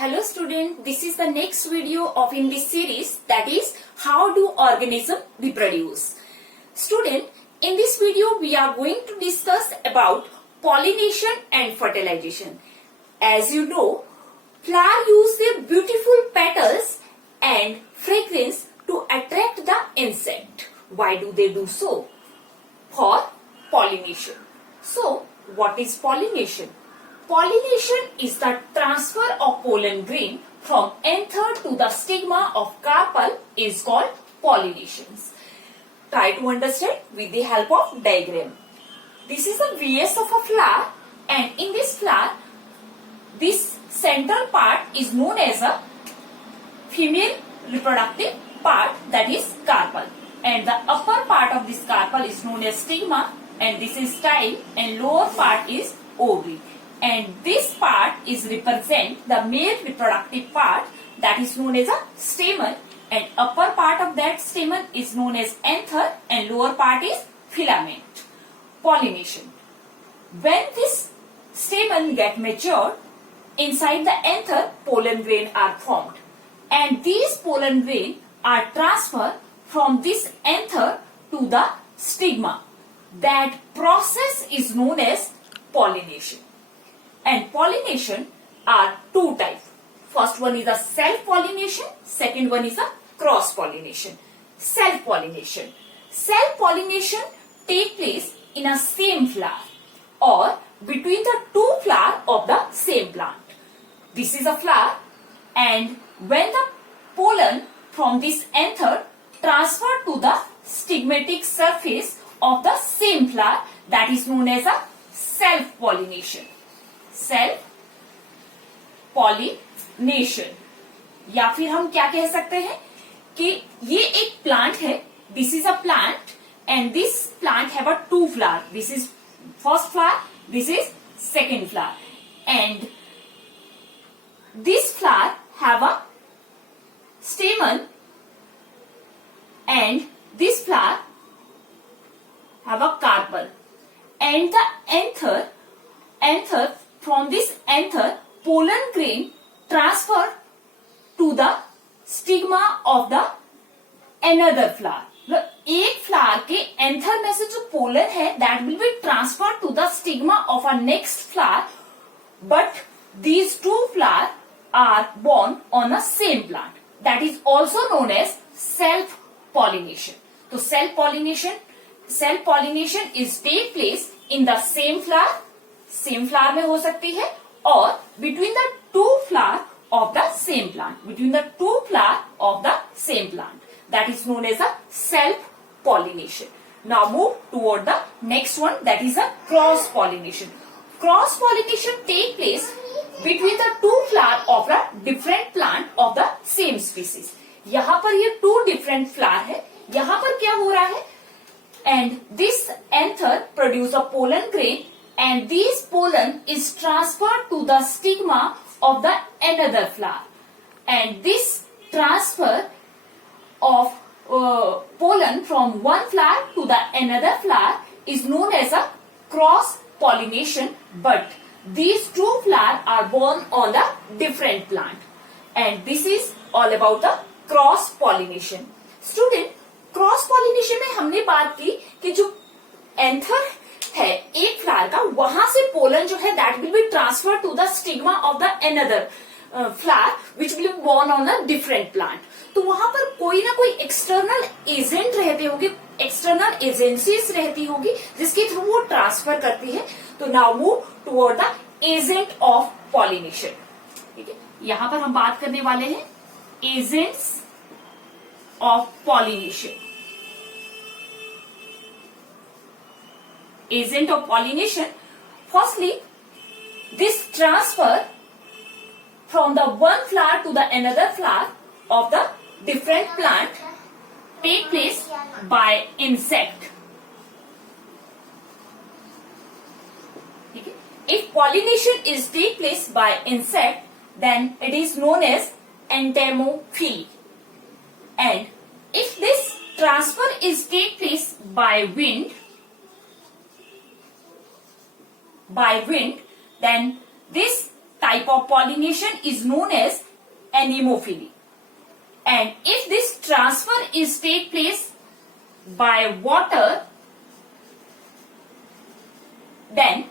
Hello student, this is the next video of in this series, that is how do organisms reproduce. Student, in this video we are going to discuss about pollination and fertilization. As you know, flowers use their beautiful petals and fragrance to attract the insect. Why do they do so? For pollination. So, what is pollination? Pollination is the transfer of pollen grain from anther to the stigma of carpel is called pollinations. Try to understand with the help of diagram. This is a vase of a flower, and in this flower, this central part is known as a female reproductive part, that is carpel, and the upper part of this carpel is known as stigma, and this is style, and lower part is ovary. And this part is represent the male reproductive part, that is known as a stamen, and upper part of that stamen is known as anther, and lower part is filament. Pollination. When this stamen get matured, inside the anther pollen grain are formed, and these pollen grain are transferred from this anther to the stigma. That process is known as pollination. And pollination are two types. First one is a self-pollination, second one is a cross-pollination. Self-pollination. Self-pollination take place in a same flower or between the two flowers of the same plant. This is a flower, and when the pollen from this anther transfer to the stigmatic surface of the same flower, that is known as a self-pollination. Self pollination, या फिर हम क्या कह सकते हैं कि ये एक प्लांट है. This is a plant and this plant have a two flower. This is first flower, this is second flower, and this flower have a stamen and this flower have a carpel, and the anther from this anther pollen grain transfer to the stigma of the another flower. एक flower के anther में से जो pollen है that will be transferred to the stigma of a next flower, but these two flowers are born on a same plant. That is also known as self pollination. तो self pollination is take place in the same flower, same flower में हो सकती है, और between the two flower of the same plant, between the two flower of the same plant, that is known as a self pollination. Now move toward the next one, that is a cross pollination. Cross pollination take place between the two flower of a different plant of the same species. यहां पर ये to different flower है. यहां पर क्या हो रहा है, and this anther produce a pollen grain, and this pollen is transferred to the stigma of the another flower, and this transfer of pollen from one flower to the another flower is known as a cross pollination, but these two flowers are born on the different plant, and this is all about the cross pollination. Student, cross pollination में हमने बात की कि जो anther है एक flower का, वहां से पोलन जो है that will be transfer to the stigma of the another flower which will be born on a different plant. तो वहां पर कोई ना कोई एक्सटर्नल एजेंट रहते होंगे, एक्सटर्नल एजेंसीज रहती होगी जिसके थ्रू वो ट्रांसफर करती है. तो now move toward the agent of pollination. ठीक है, यहां पर हम बात करने वाले हैं agents of pollination. Agent of pollination. Firstly, this transfer from the one flower to the another flower of the different plant take place by insect. Okay. If pollination is take place by insect, then it is known as entomophily. And if this transfer is take place by wind, then this type of pollination is known as anemophily. And if this transfer is take place by water, then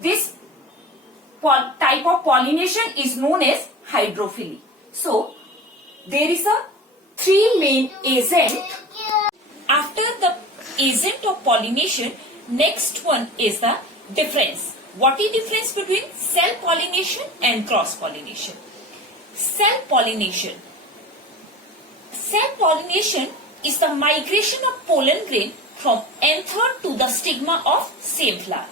this type of pollination is known as hydrophily. So there is a three main agent. After the agent of pollination, next one is the difference. What is difference between self pollination and cross pollination? Self pollination. Self pollination is the migration of pollen grain from anther to the stigma of same flower.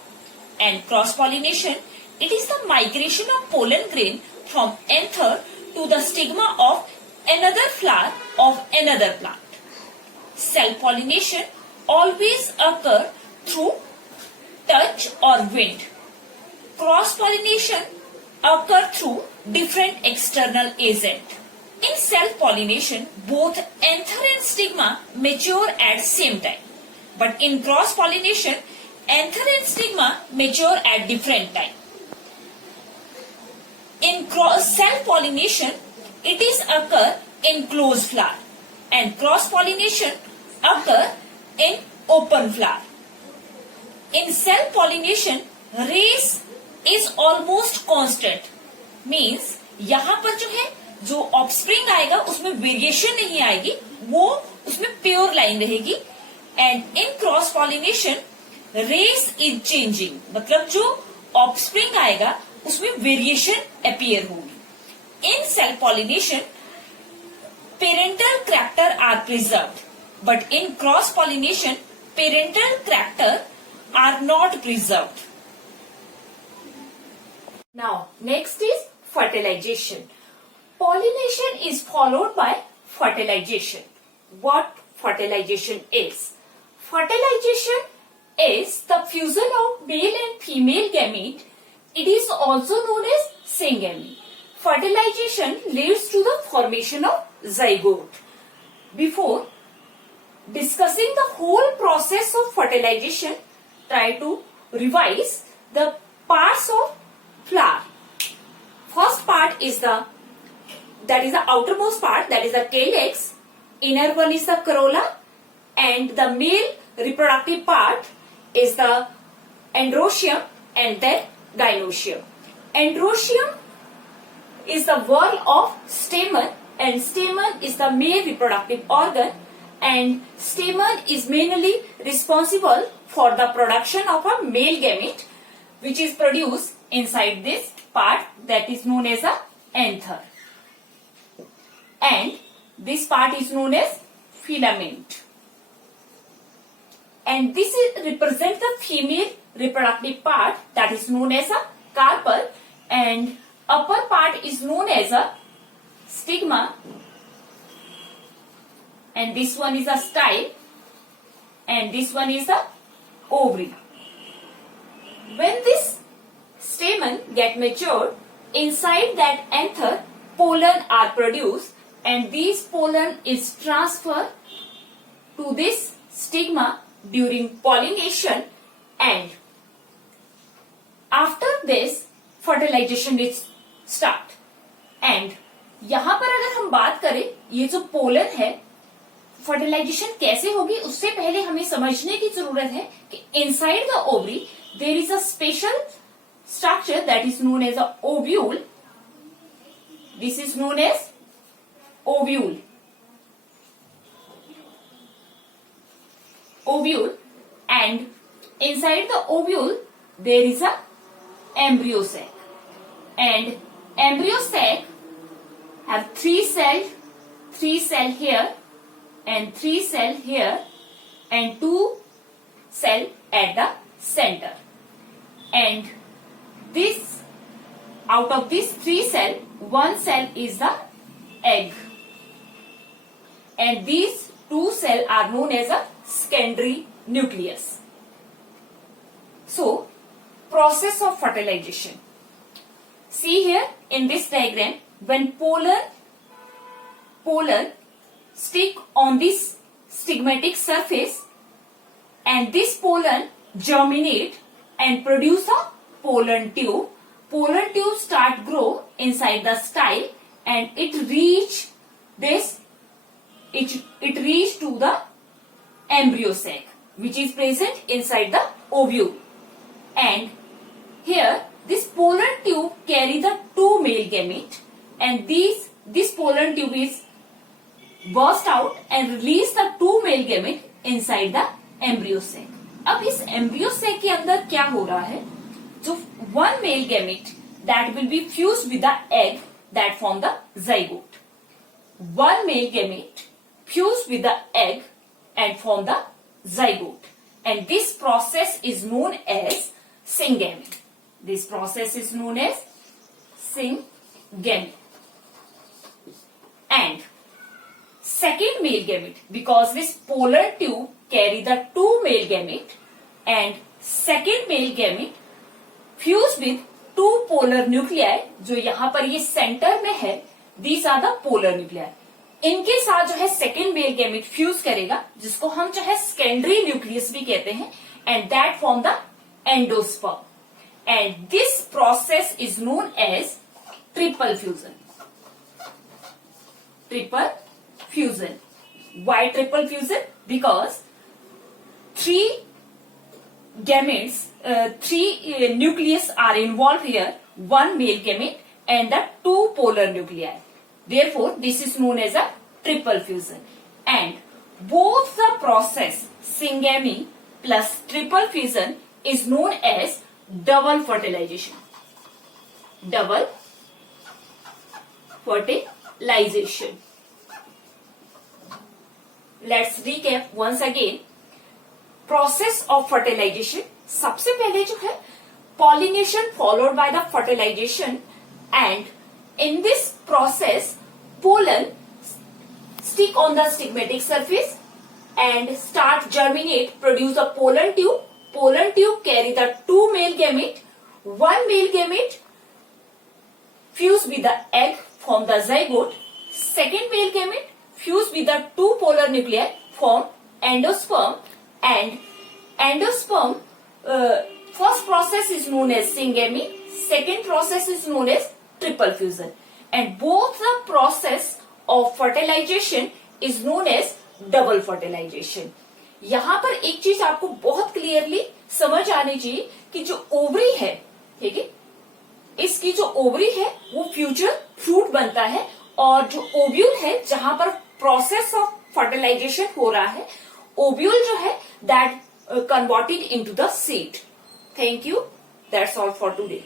And cross pollination, it is the migration of pollen grain from anther to the stigma of another flower of another plant. Self pollination always occur through touch or wind. Cross pollination occur through different external agent. In self pollination, both anther and stigma mature at same time. But in cross pollination, anther and stigma mature at different time. In self pollination, it is occur in closed flower, and cross pollination occur in open flower. In self pollination, race is almost constant, means यहाँ पर जो offspring आएगा उसमें variation नहीं आएगी, वो उसमें pure line रहेगी. And in cross pollination race is changing, मतलब जो ऑफस्प्रिंग आएगा उसमें वेरिएशन अपीयर होगी. In self pollination parental character are preserved, but in cross pollination parental character are not preserved. Now, next is fertilization. Pollination is followed by fertilization. What fertilization is? Fertilization is the fusion of male and female gamete. It is also known as syngamy. Fertilization leads to the formation of zygote. Before discussing the whole process of fertilization, try to revise the parts of flower. First part is the outermost part, that is the calyx. Inner one is the corolla, and the male reproductive part is the androecium and then gynoecium. Androecium is the whorl of stamen, and stamen is the male reproductive organ, and stamen is mainly responsible for the production of a male gamete, which is produced inside this part that is known as a anther, and this part is known as filament, and this represents the female reproductive part that is known as a carpel, and upper part is known as a stigma, and this one is a style, and this one is the ovary. When this stamen get matured, inside that anther pollen are produced, and these pollen is transferred to this stigma during pollination, and after this fertilization is start. And यहाँ पर अगर हम बात करें ये जो pollen है, fertilisation कैसे होगी उससे पहले हमें समझने की जरूरत है कि inside the ovary there is a special structure that is known as a ovule. This is known as ovule. Ovule, and inside the ovule there is a embryo sac, and embryo sac have three cell here, and 3 cell here, and 2 cell at the center, and this out of these 3 cell, 1 cell is the egg, and these 2 cell are known as a secondary nucleus. So, process of fertilization. See here in this diagram, when pollen stick on this stigmatic surface, and this pollen germinate and produce a pollen tube. pollen tube start grow inside the style and it reach to the embryo sac which is present inside the ovule, and here this pollen tube carry the two male gamete, and this pollen tube is burst out and release the two male gamete inside the embryo sac. अब इस embryo sac के अंदर क्या हो रहा है, जो one male gamete that will be fused with the egg that form the zygote. One male gamete fused with the egg and form the zygote, and this process is known as syngamy. This process is known as syngamy. And second male gamete, because this pollen tube carry the two male gamete and second male gamete fused with two polar nuclei, जो यहाँ पर ये centre में है, these are the polar nuclei. इनके साथ जो है सेकेंड मेल गैमेट फ्यूज करेगा, जिसको हम जो है सेकेंडरी न्यूक्लियस भी कहते हैं, and that form the endosperm, and this process is known as triple fusion. Triple fusion. Why triple fusion? Because three gametes, three nucleus are involved here, one male gamete and the two polar nuclei. Therefore, this is known as a triple fusion. And both the process, syngamy plus triple fusion, is known as double fertilization. Double fertilization. Let's recap once again. Process of fertilization. सबसे पहले जो है pollination followed by the fertilization, and in this process pollen stick on the stigmatic surface and start germinate, produce a pollen tube. Pollen tube carry the two male gamete. One male gamete fuse with the egg, form the zygote. Second male gamete fuse with the two polar nuclei, form endosperm, and endosperm first process is known as syngamy, second process is known as triple fusion, and both the process of fertilization is known as double fertilization. यहाँ पर एक चीज आपको बहुत clearly समझ आनी चाहिए कि जो ओवरी है, ठीक है, इसकी जो ओवरी है वो फ्यूचर फ्रूट बनता है, और जो ओव्यूल है जहां पर प्रोसेस ऑफ फर्टिलाइजेशन हो रहा है, ओव्यूल जो है that converted into the seed. Thank you. That's all for today.